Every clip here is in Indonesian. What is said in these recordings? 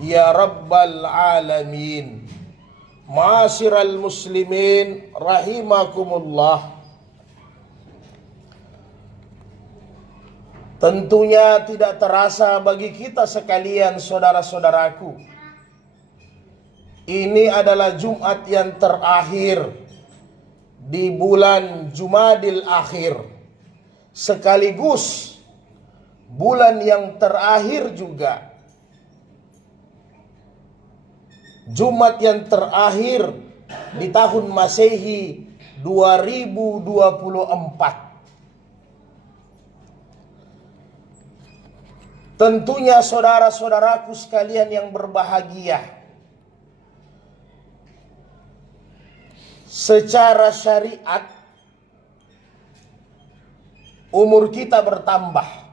ya Rabbal Alamin. Ma'asyiral muslimin rahimakumullah. Tentunya tidak terasa bagi kita sekalian, saudara-saudaraku, ini adalah Jumat yang terakhir di bulan Jumadil Akhir, sekaligus bulan yang terakhir juga, Jumat yang terakhir di tahun Masehi 2024. Tentunya saudara-saudaraku sekalian yang berbahagia, secara syariat umur kita bertambah.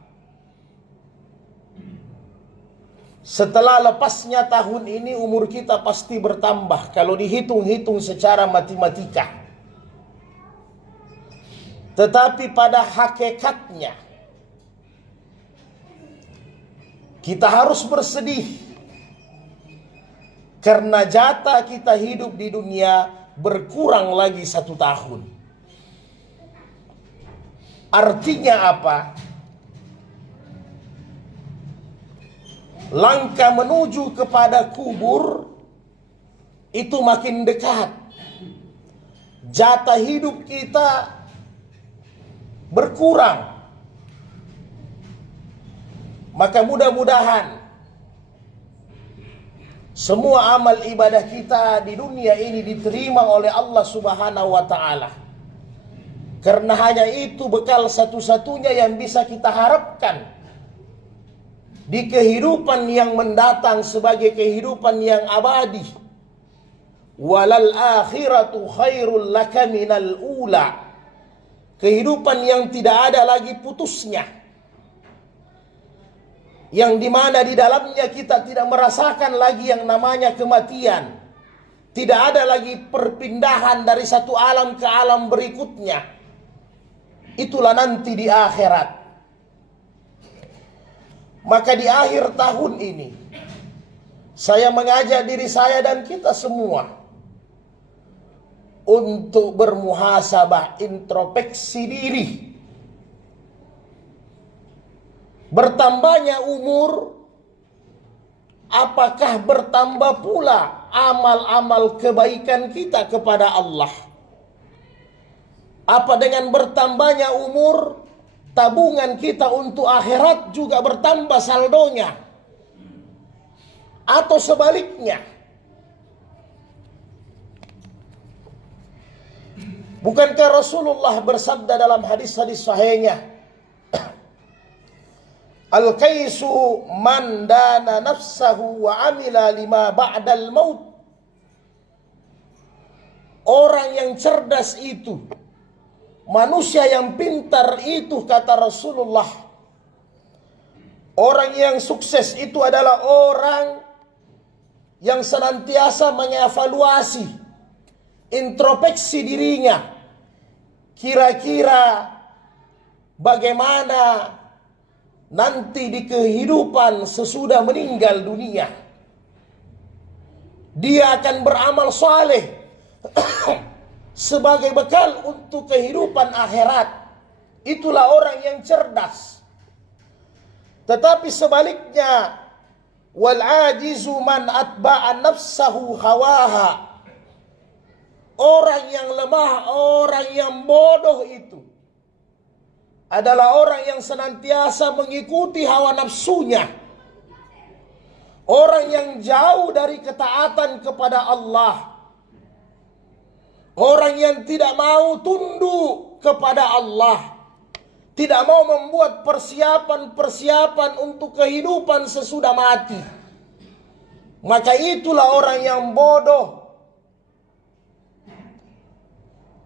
Setelah lepasnya tahun ini umur kita pasti bertambah kalau dihitung-hitung secara matematika. Tetapi pada hakikatnya kita harus bersedih karena jatah kita hidup di dunia berkurang lagi 1 tahun. Artinya apa? Langkah menuju kepada kubur itu makin dekat. Jatah hidup kita berkurang. Maka mudah-mudahan semua amal ibadah kita di dunia ini diterima oleh Allah Subhanahu wa Ta'ala. Karena hanya itu bekal satu-satunya yang bisa kita harapkan di kehidupan yang mendatang sebagai kehidupan yang abadi. Walal akhiratu khairul laka minal ula. Kehidupan yang tidak ada lagi putusnya, yang dimana di dalamnya kita tidak merasakan lagi yang namanya kematian. Tidak ada lagi perpindahan dari satu alam ke alam berikutnya. Itulah nanti di akhirat. Maka di akhir tahun ini saya mengajak diri saya dan kita semua untuk bermuhasabah, introspeksi diri. Bertambahnya umur, apakah bertambah pula amal-amal kebaikan kita kepada Allah? Apa dengan bertambahnya umur, tabungan kita untuk akhirat juga bertambah saldonya? Atau sebaliknya? Bukankah Rasulullah bersabda dalam hadis-hadis sahihnya, Al-kaisu man dana nafsahu wa amila lima ba'dal maut. Orang yang cerdas itu, manusia yang pintar itu, kata Rasulullah, orang yang sukses itu adalah orang yang senantiasa mengevaluasi, introspeksi dirinya. Kira-kira bagaimana nanti di kehidupan sesudah meninggal dunia. Dia akan beramal saleh sebagai bekal untuk kehidupan akhirat. Itulah orang yang cerdas. Tetapi sebaliknya, wal ajizu man atba'a nafsahu hawaha. Orang yang lemah, orang yang bodoh itu adalah orang yang senantiasa mengikuti hawa nafsunya. Orang yang jauh dari ketaatan kepada Allah. Orang yang tidak mau tunduk kepada Allah. Tidak mau membuat persiapan-persiapan untuk kehidupan sesudah mati. Maka itulah orang yang bodoh.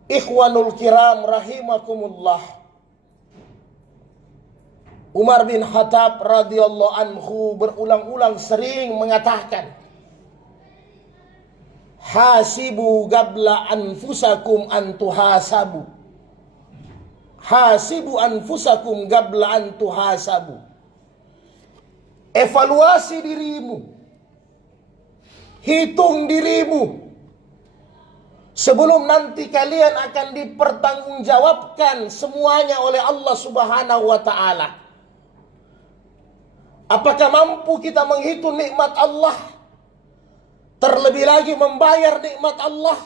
Ikhwanul kiram rahimakumullah. Umar bin Khattab radhiyallahu anhu berulang-ulang sering mengatakan, hasibu qabla anfusakum an tuhasabu. Hasibu anfusakum qabla an tuhasabu. Evaluasi dirimu hitung dirimu. Sebelum nanti kalian akan dipertanggungjawabkan semuanya oleh Allah Subhanahu wa Ta'ala. Apakah mampu kita menghitung nikmat Allah? Terlebih lagi membayar nikmat Allah?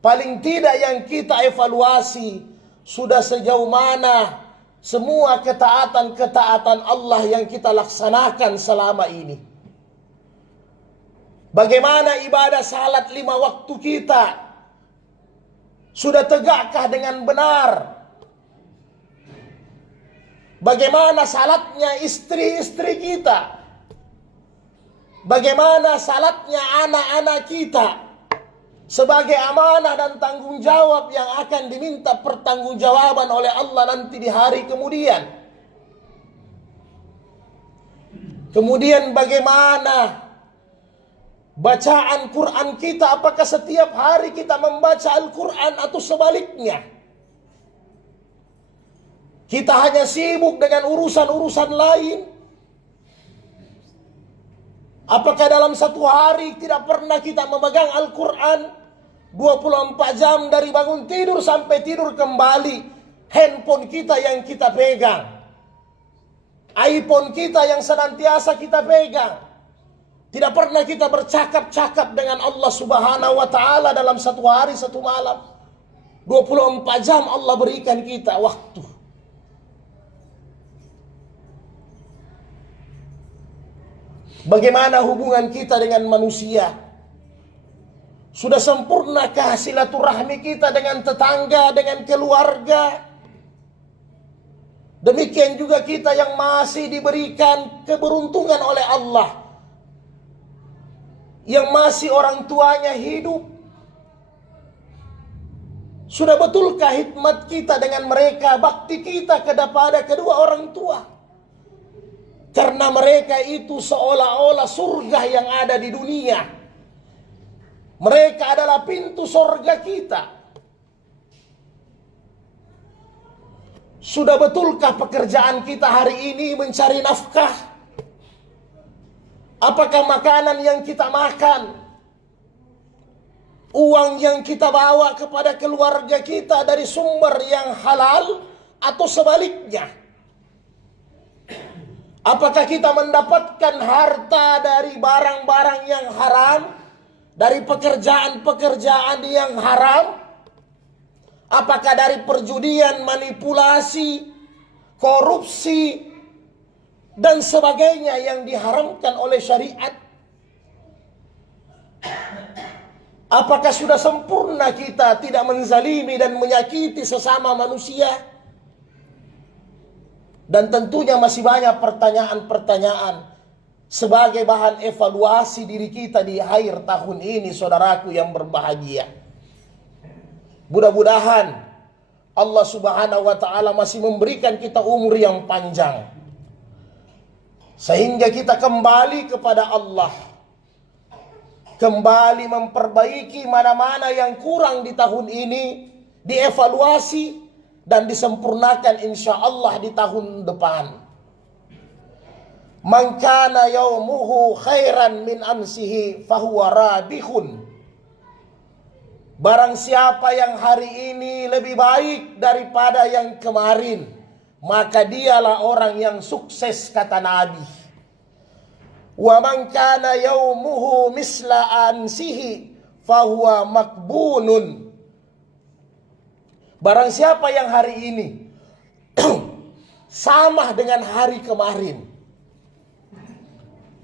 Paling tidak yang kita evaluasi, sudah sejauh mana semua ketaatan-ketaatan Allah yang kita laksanakan selama ini. Bagaimana ibadah salat 5 waktu kita? Sudah tegakkah dengan benar? Bagaimana salatnya istri-istri kita? Bagaimana salatnya anak-anak kita? Sebagai amanah dan tanggung jawab yang akan diminta pertanggungjawaban oleh Allah nanti di hari kemudian. Kemudian bagaimana bacaan Quran kita? Apakah setiap hari kita membaca Al-Quran atau sebaliknya? Kita hanya sibuk dengan urusan-urusan lain. Apakah dalam satu hari tidak pernah kita memegang Al-Quran 24 jam dari bangun tidur sampai tidur kembali? Handphone kita yang kita pegang, iPhone kita yang senantiasa kita pegang. Tidak pernah kita bercakap-cakap dengan Allah Subhanahu wa Ta'ala dalam satu hari, satu malam. 24 jam Allah berikan kita waktu. Bagaimana hubungan kita dengan manusia? Sudah sempurnakah silaturahmi kita dengan tetangga, dengan keluarga? Demikian juga kita yang masih diberikan keberuntungan oleh Allah, yang masih orang tuanya hidup. Sudah betulkah hikmat kita dengan mereka, bakti kita kepada kedua orang tua? Karena mereka itu seolah-olah surga yang ada di dunia. Mereka adalah pintu surga kita. Sudah betulkah pekerjaan kita hari ini mencari nafkah? Apakah makanan yang kita makan, uang yang kita bawa kepada keluarga kita dari sumber yang halal atau sebaliknya? Apakah kita mendapatkan harta dari barang-barang yang haram, dari pekerjaan-pekerjaan yang haram? Apakah dari perjudian, manipulasi, korupsi, dan sebagainya yang diharamkan oleh syariat? Apakah sudah sempurna kita tidak menzalimi dan menyakiti sesama manusia? Dan tentunya masih banyak pertanyaan-pertanyaan sebagai bahan evaluasi diri kita di akhir tahun ini, saudaraku yang berbahagia. Mudah-mudahan Allah Subhanahu wa Ta'ala masih memberikan kita umur yang panjang, sehingga kita kembali kepada Allah, kembali memperbaiki mana-mana yang kurang di tahun ini, dievaluasi dan disempurnakan insyaallah di tahun depan. Man kana yaumuhu khairan min amsihi fahuwa rabihun. Barang siapa yang hari ini lebih baik daripada yang kemarin, maka dialah orang yang sukses, kata Nabi. Wa man kana yaumuhu misla ansihi fahuwa makbunun. Barang siapa yang hari ini sama dengan hari kemarin,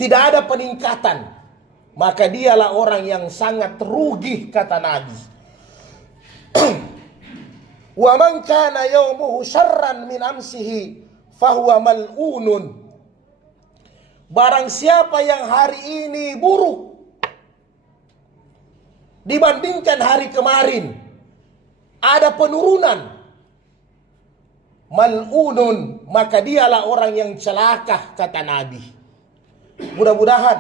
tidak ada peningkatan, maka dialah orang yang sangat rugi, kata Nabi. Wa man kana yaumuhu syarran min amsihi fahuwa mal'unun. Barang siapa yang hari ini buruk dibandingkan hari kemarin, ada penurunan, mal'unun, maka dialah orang yang celaka, kata Nabi. Mudah-mudahan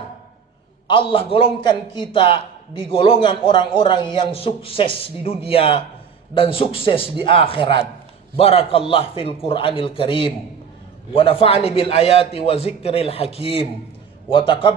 Allah golongkan kita di golongan orang-orang yang sukses di dunia dan sukses di akhirat. Barakallah fil Qur'anil Karim wa nafa'ani bil ayati wa zikril hakim wa taqabbal